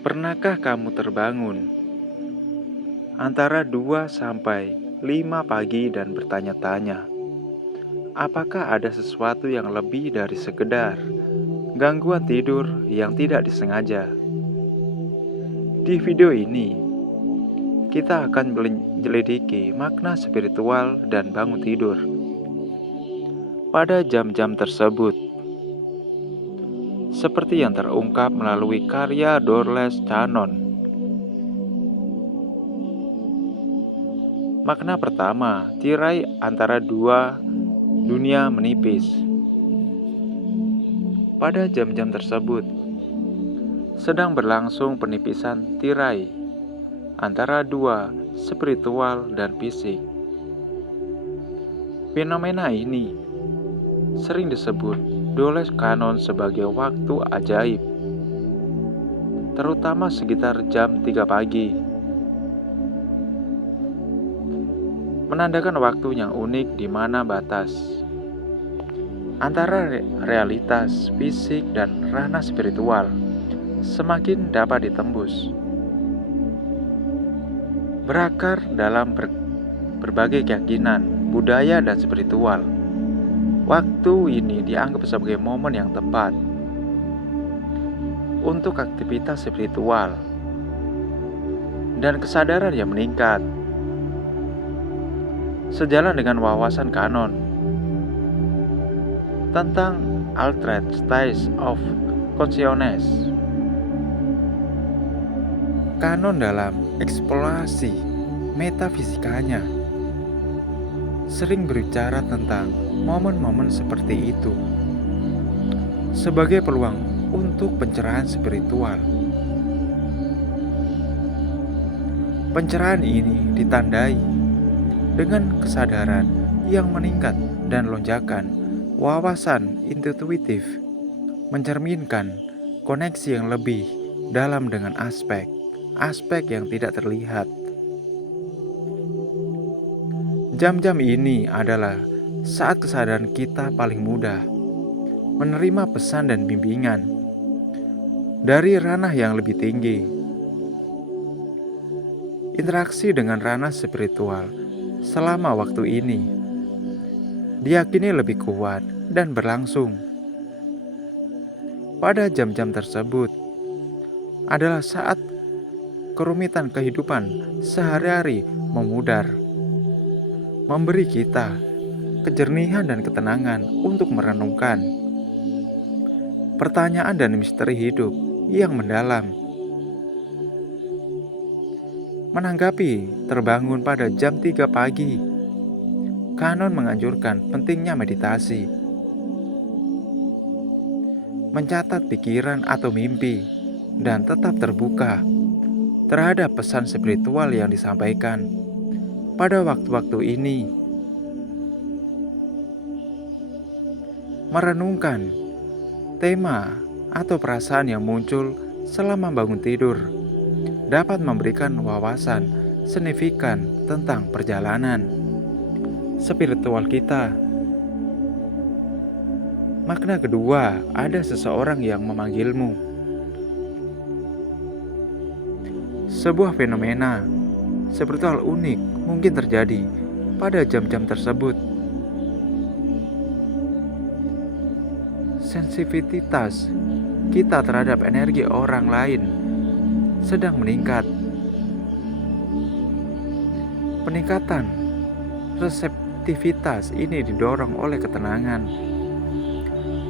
Pernahkah kamu terbangun antara 2 sampai 5 pagi dan bertanya-tanya, apakah ada sesuatu yang lebih dari sekedar gangguan tidur yang tidak disengaja? Di video ini, kita akan menyelidiki makna spiritual dan bangun tidur pada jam-jam tersebut, seperti yang terungkap melalui karya Dorles Cannon. Makna pertama, tirai antara dua dunia menipis. Pada jam-jam tersebut, sedang berlangsung penipisan tirai antara dua spiritual dan fisik. Fenomena ini sering disebut Dorles Cannon sebagai waktu ajaib, terutama sekitar jam 3 pagi, menandakan waktu yang unik di mana batas antara realitas fisik dan ranah spiritual semakin dapat ditembus. Berakar dalam berbagai keyakinan, budaya, dan spiritual, waktu ini dianggap sebagai momen yang tepat untuk aktivitas spiritual dan kesadaran yang meningkat. Sejalan dengan wawasan Kanon tentang altered states of consciousness, Kanon dalam eksplorasi metafisikanya sering berbicara tentang momen-momen seperti itu sebagai peluang untuk pencerahan spiritual. Pencerahan ini ditandai dengan kesadaran yang meningkat dan lonjakan wawasan intuitif, mencerminkan koneksi yang lebih dalam dengan aspek yang tidak terlihat. Jam-jam ini adalah saat kesadaran kita paling mudah menerima pesan dan bimbingan dari ranah yang lebih tinggi. Interaksi dengan ranah spiritual selama waktu ini diyakini lebih kuat dan berlangsung. Pada jam-jam tersebut adalah saat kerumitan kehidupan sehari-hari memudar, memberi kita kejernihan dan ketenangan untuk merenungkan pertanyaan dan misteri hidup yang mendalam. Menanggapi terbangun pada jam 3 pagi, Kanon menganjurkan pentingnya meditasi, mencatat pikiran atau mimpi, dan tetap terbuka terhadap pesan spiritual yang disampaikan pada waktu-waktu ini. Merenungkan tema atau perasaan yang muncul selama bangun tidur dapat memberikan wawasan signifikan tentang perjalanan spiritual kita. Makna kedua, ada seseorang yang memanggilmu. Sebuah fenomena spiritual unik mungkin terjadi pada jam-jam tersebut. Sensitivitas kita terhadap energi orang lain sedang meningkat. Peningkatan reseptivitas ini didorong oleh ketenangan,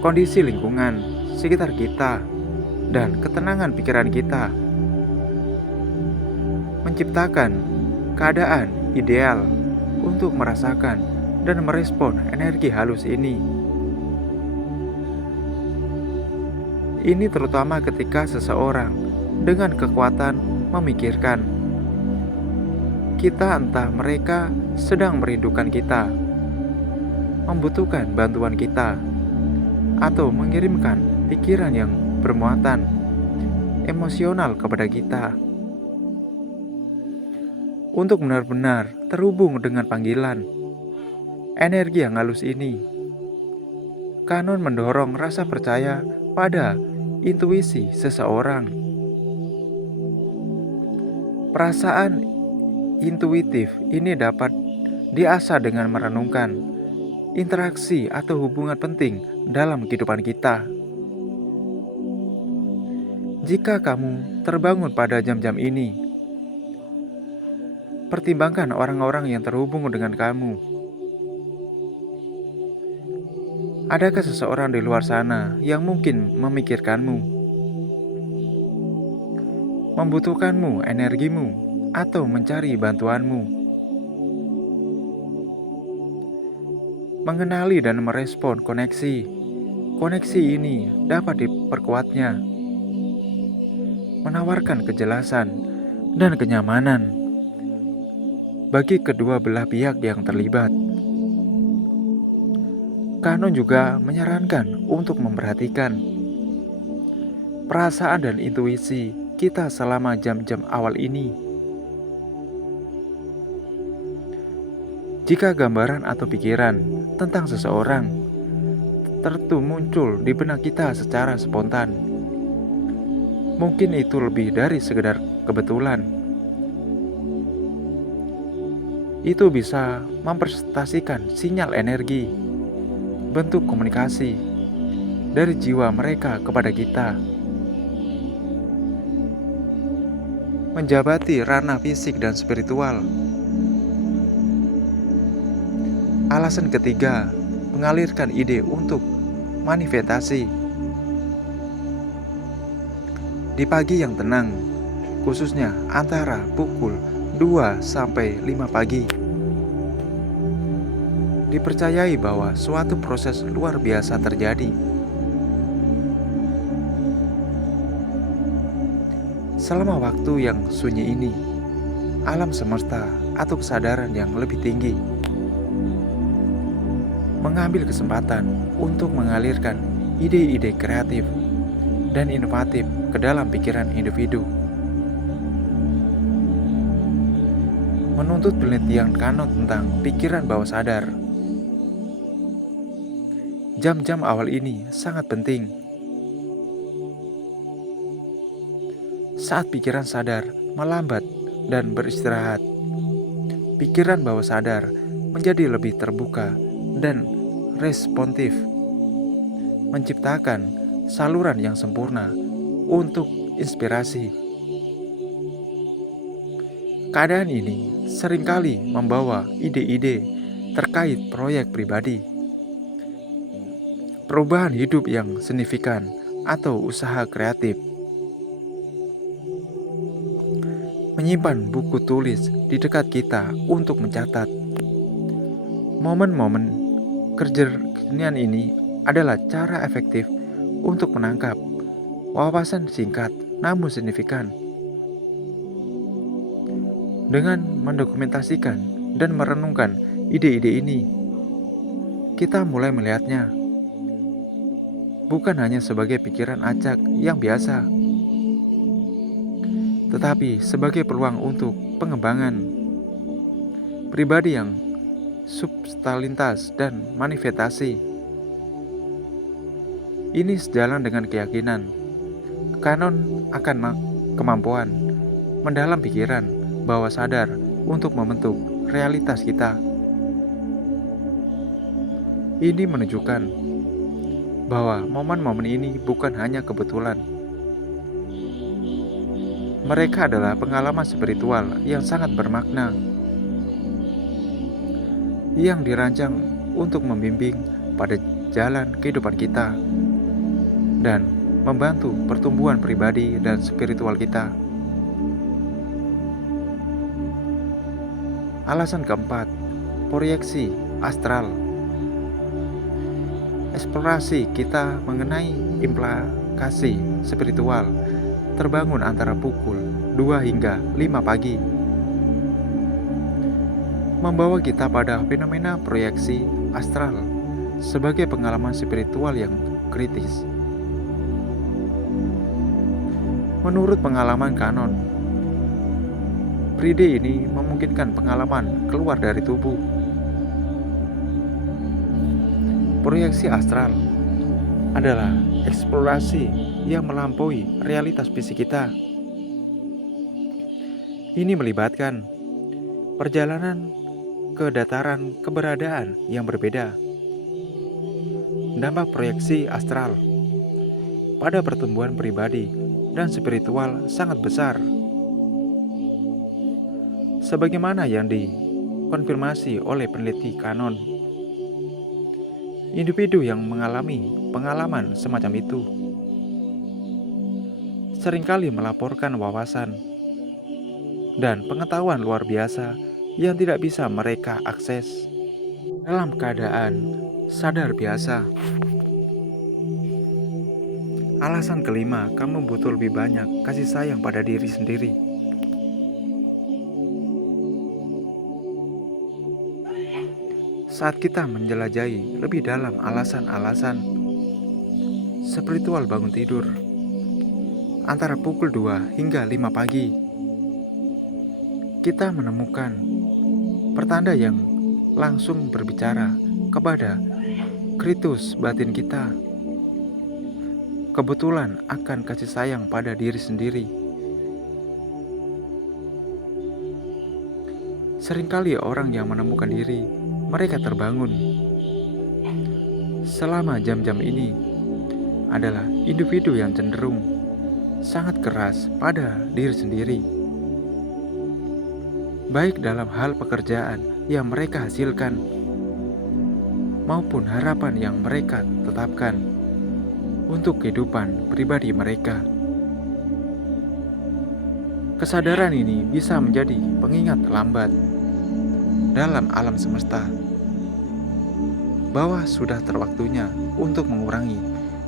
kondisi lingkungan sekitar kita, dan ketenangan pikiran kita, menciptakan keadaan ideal untuk merasakan dan merespon energi halus ini. Ini terutama ketika seseorang dengan kekuatan memikirkan kita, entah mereka sedang merindukan kita, membutuhkan bantuan kita, atau mengirimkan pikiran yang bermuatan emosional kepada kita. Untuk benar-benar terhubung dengan panggilan energi yang halus ini, Kanon mendorong rasa percaya pada intuisi seseorang. Perasaan intuitif ini dapat diasah dengan merenungkan interaksi atau hubungan penting dalam kehidupan kita. Jika kamu terbangun pada jam-jam ini, pertimbangkan orang-orang yang terhubung dengan kamu. Adakah seseorang di luar sana yang mungkin memikirkanmu, membutuhkanmu, energimu, atau mencari bantuanmu? Mengenali dan merespon koneksi. Koneksi ini dapat diperkuatnya, menawarkan kejelasan dan kenyamanan bagi kedua belah pihak yang terlibat. Kanon juga menyarankan untuk memperhatikan perasaan dan intuisi kita selama jam-jam awal ini. Jika gambaran atau pikiran tentang seseorang tertentu muncul di benak kita secara spontan, mungkin itu lebih dari sekedar kebetulan. Itu bisa mempresentasikan sinyal energi, bentuk komunikasi dari jiwa mereka kepada kita. Menjabati ranah fisik dan spiritual. Alasan ketiga, mengalirkan ide untuk manifestasi. Di pagi yang tenang, khususnya antara pukul 2 sampai 5 pagi, dipercayai bahwa suatu proses luar biasa terjadi. Selama waktu yang sunyi ini, alam semesta atau kesadaran yang lebih tinggi mengambil kesempatan untuk mengalirkan ide-ide kreatif dan inovatif ke dalam pikiran individu. Menuntut penelitian kanon tentang pikiran bawah sadar. Jam-jam awal ini sangat penting. Saat pikiran sadar melambat dan beristirahat, pikiran bawah sadar menjadi lebih terbuka dan responsif, menciptakan saluran yang sempurna untuk inspirasi. Keadaan ini seringkali membawa ide-ide terkait proyek pribadi, perubahan hidup yang signifikan, atau usaha kreatif. Menyimpan buku tulis di dekat kita untuk mencatat. Momen-momen kejernihan ini adalah cara efektif untuk menangkap wawasan singkat namun signifikan. Dengan mendokumentasikan dan merenungkan ide-ide ini, kita mulai melihatnya bukan hanya sebagai pikiran acak yang biasa, tetapi sebagai peluang untuk pengembangan pribadi yang substansialitas dan manifestasi. Ini sejalan dengan keyakinan kanon akan kemampuan mendalam pikiran bawah sadar untuk membentuk realitas kita. Ini menunjukkan bahwa momen-momen ini bukan hanya kebetulan. Mereka adalah pengalaman spiritual yang sangat bermakna, yang dirancang untuk membimbing pada jalan kehidupan kita dan membantu pertumbuhan pribadi dan spiritual kita. Alasan keempat, proyeksi astral. Eksplorasi kita mengenai implikasi spiritual terbangun antara pukul 2 hingga 5 pagi, membawa kita pada fenomena proyeksi astral sebagai pengalaman spiritual yang kritis. Menurut pengalaman kanon, pride ini memungkinkan pengalaman keluar dari tubuh. Proyeksi astral adalah eksplorasi yang melampaui realitas fisik kita. Ini melibatkan perjalanan ke dataran keberadaan yang berbeda, dampak proyeksi astral pada pertumbuhan pribadi dan spiritual sangat besar, sebagaimana yang dikonfirmasi oleh peneliti kanon. Individu yang mengalami pengalaman semacam itu seringkali melaporkan wawasan dan pengetahuan luar biasa yang tidak bisa mereka akses dalam keadaan sadar biasa. Alasan kelima, kamu butuh lebih banyak kasih sayang pada diri sendiri. Saat kita menjelajahi lebih dalam alasan-alasan spiritual bangun tidur antara pukul 2 hingga 5 pagi, kita menemukan pertanda yang langsung berbicara kepada kritus batin kita. Kebetulan akan kasih sayang pada diri sendiri. Seringkali orang yang menemukan diri, mereka terbangun. Selama jam-jam ini adalah individu yang cenderung sangat keras pada diri sendiri, baik dalam hal pekerjaan yang mereka hasilkan maupun harapan yang mereka tetapkan untuk kehidupan pribadi mereka. Kesadaran ini bisa menjadi pengingat lambat dalam alam semesta bahwa sudah terwaktunya untuk mengurangi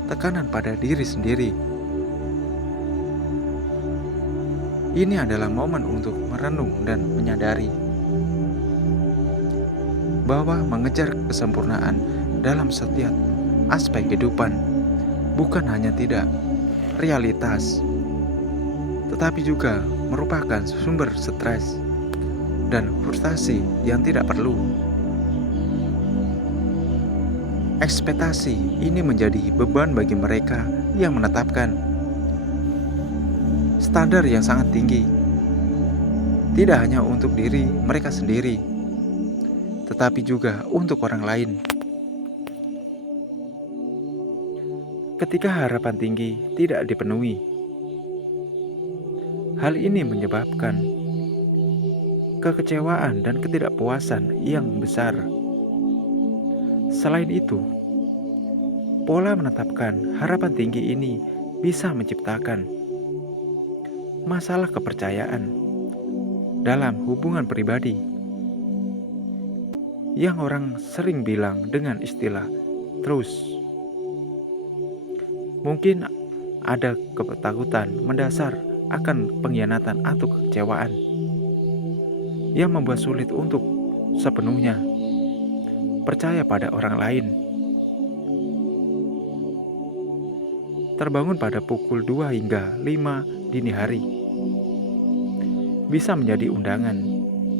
tekanan pada diri sendiri. Ini adalah momen untuk merenung dan menyadari bahwa mengejar kesempurnaan dalam setiap aspek kehidupan bukan hanya tidak realitas, tetapi juga merupakan sumber stres dan frustasi yang tidak perlu. Ekspektasi ini menjadi beban bagi mereka yang menetapkan standar yang sangat tinggi, tidak hanya untuk diri mereka sendiri, tetapi juga untuk orang lain. Ketika harapan tinggi tidak dipenuhi, hal ini menyebabkan kekecewaan dan ketidakpuasan yang besar. Selain itu, pola menetapkan harapan tinggi ini bisa menciptakan masalah kepercayaan dalam hubungan pribadi yang orang sering bilang dengan istilah trust. Mungkin ada ketakutan mendasar akan pengkhianatan atau kekecewaan yang membuat sulit untuk sepenuhnya percaya pada orang lain. Terbangun pada pukul 2 hingga 5 dini hari bisa menjadi undangan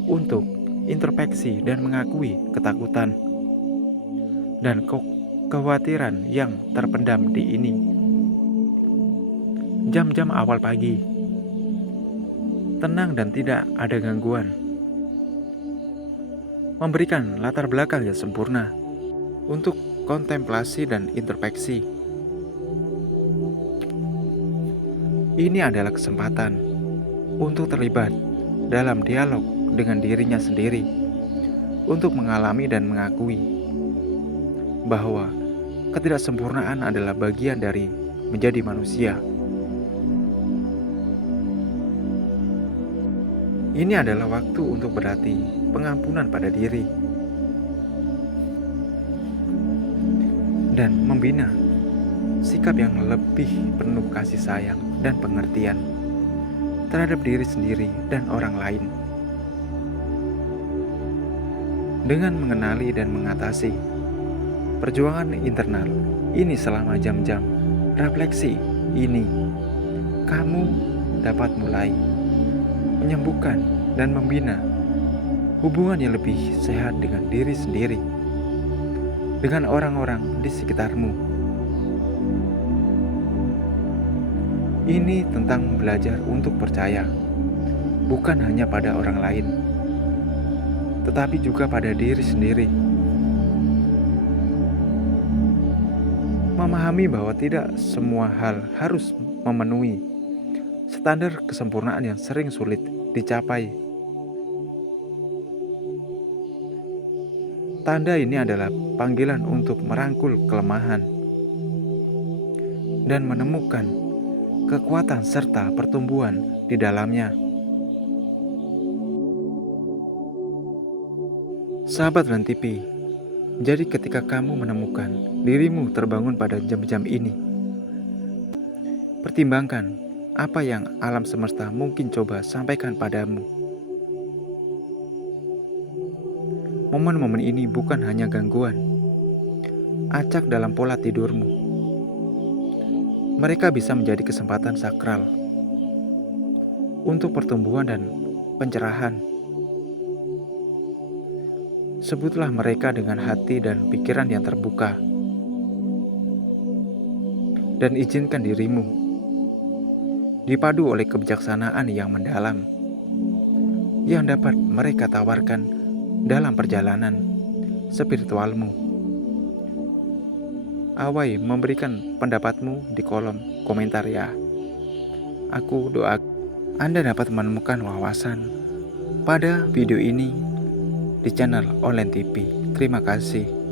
untuk introspeksi dan mengakui ketakutan dan kekhawatiran yang terpendam di ini. Jam-jam awal pagi, tenang dan tidak ada gangguan, memberikan latar belakang yang sempurna untuk kontemplasi dan introspeksi. Ini adalah kesempatan untuk terlibat dalam dialog dengan dirinya sendiri, untuk mengalami dan mengakui bahwa ketidaksempurnaan adalah bagian dari menjadi manusia. Ini adalah waktu untuk berarti pengampunan pada diri dan membina sikap yang lebih penuh kasih sayang dan pengertian terhadap diri sendiri dan orang lain. Dengan mengenali dan mengatasi perjuangan internal ini selama jam-jam refleksi ini, kamu dapat mulai menyembuhkan dan membina hubungan yang lebih sehat dengan diri sendiri, dengan orang-orang di sekitarmu. Ini tentang belajar untuk percaya bukan hanya pada orang lain, tetapi juga pada diri sendiri. Memahami bahwa tidak semua hal harus memenuhi standar kesempurnaan yang sering sulit dicapai. Tanda ini adalah panggilan untuk merangkul kelemahan dan menemukan kekuatan serta pertumbuhan di dalamnya. Sahabat Rantipi, jadi ketika kamu menemukan dirimu terbangun pada jam-jam ini, pertimbangkan apa yang alam semesta mungkin coba sampaikan padamu. Momen-momen ini bukan hanya gangguan, acak dalam pola tidurmu. Mereka bisa menjadi kesempatan sakral untuk pertumbuhan dan pencerahan. Sebutlah mereka dengan hati dan pikiran yang terbuka, dan izinkan dirimu dipadu oleh kebijaksanaan yang mendalam yang dapat mereka tawarkan dalam perjalanan spiritualmu. Awai memberikan pendapatmu di kolom komentar ya. Aku doa Anda dapat menemukan wawasan pada video ini di channel Online TV. Terima kasih.